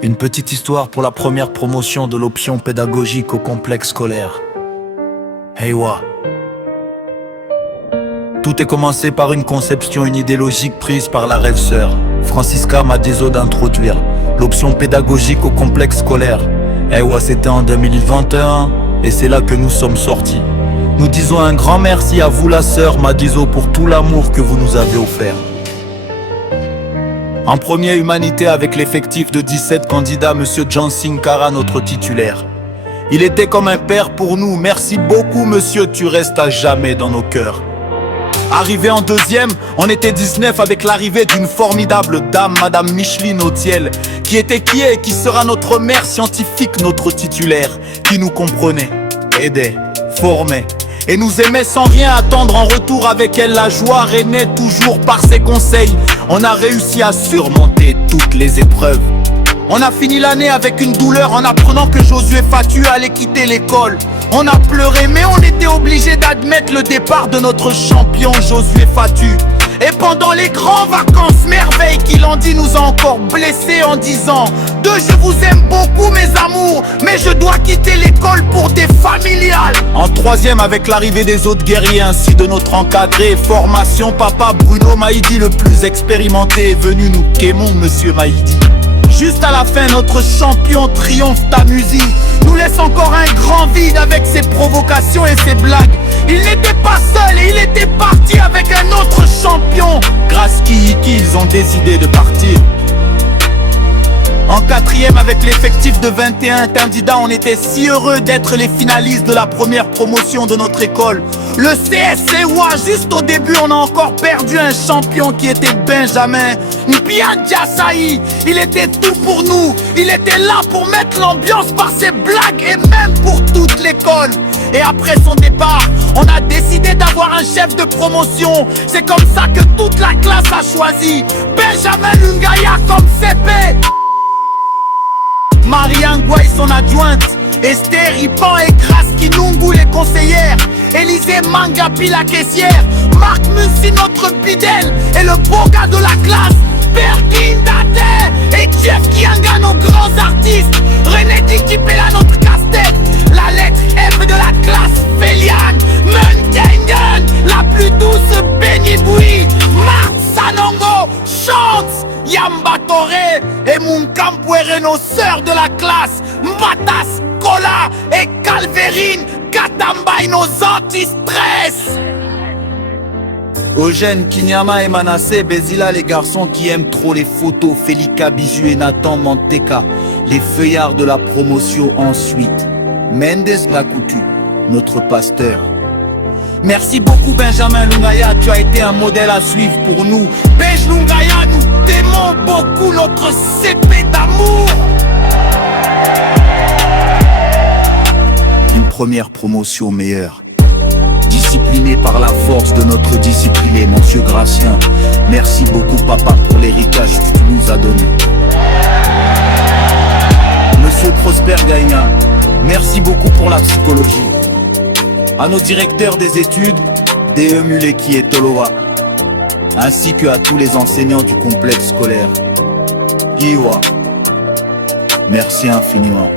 Une petite histoire pour la première promotion de l'option pédagogique au complexe scolaire. Heiwa. Tout est commencé par une conception, une idée logique prise par la rêve-sœur Francisca Madezo d'introduire l'option pédagogique au complexe scolaire. Heiwa, c'était en 2021 et c'est là que nous sommes sortis. Nous disons un grand merci à vous la sœur Madezo pour tout l'amour que vous nous avez offert. En premier, humanité avec l'effectif de 17 candidats, Monsieur John Sinkara, notre titulaire. Il était comme un père pour nous. Merci beaucoup, monsieur, tu restes à jamais dans nos cœurs. Arrivé en deuxième, on était 19 avec l'arrivée d'une formidable dame, Madame Micheline Autiel, qui était qui est et qui sera notre mère scientifique, notre titulaire, qui nous comprenait, aidait, formait et nous aimait sans rien attendre en retour. Avec elle, la joie régnait toujours par ses conseils. On a réussi à surmonter toutes les épreuves. On a fini l'année avec une douleur en apprenant que Josué Fatu allait quitter l'école. On a pleuré mais on était obligé d'admettre le départ de notre champion Josué Fatu. Et pendant les grandes vacances, Merveille qu'il en dit nous a encore blessés en disant: je vous aime beaucoup mes amours, mais je dois quitter l'école pour des familiales. En troisième, avec l'arrivée des autres guerriers ainsi de notre encadré formation, papa Bruno Maïdi, le plus expérimenté, est venu nous quémons monsieur Maïdi. Juste à la fin, notre champion Triomphe Tamusi nous laisse encore un grand vide avec ses provocations et ses blagues. Il n'était pas seul et il était parti avec un autre champion. Grâce qui ils ont décidé de partir. En quatrième, avec l'effectif de 21 candidats, on était si heureux d'être les finalistes de la première promotion de notre école. Le CSCOA, juste au début, on a encore perdu un champion qui était Benjamin Mpiandiasaï. Il était tout pour nous. Il était là pour mettre l'ambiance par ses blagues et même pour toute l'école. Et après son départ, on a décidé d'avoir un chef de promotion. C'est comme ça que toute la classe a choisi Benjamin Lungaya comme CP. Marianne Gouaï son adjointe, Esther Ipan et Grace Kinungu les conseillères, Élisée Mangapi la caissière, Marc Mussi notre bidel et le beau gars de la classe, Berkin Date et Jeff Kianga nos grands artistes, René Dikipela notre casse-tête, la lettre F de la classe, Féliane, Muntengen, la plus douce Benny Boui, Marc Sanongo, chante Yamba Toré et Munkampuere, nos sœurs de la classe, Mbatas, Kola et Calverine, Katambay, nos anti-stress. Eugène, Kinyama et Manassé, Bézila, les garçons qui aiment trop les photos, Félika Bijou et Nathan Manteka, les feuillards de la promotion ensuite. Mendes Bakutu, notre pasteur. Merci beaucoup Benjamin Lungaya, tu as été un modèle à suivre pour nous. Benj Lungaya, nous t'aimons beaucoup, notre CP d'amour. Une première promotion meilleure, discipliné par la force de notre discipliné, monsieur Gratien. Merci beaucoup papa pour l'héritage que tu nous as donné. Monsieur Prosper Gagna, merci beaucoup pour la psychologie. À nos directeurs des études, D.E. Muleki et Toloa, ainsi que à tous les enseignants du complexe scolaire. Iwa, merci infiniment.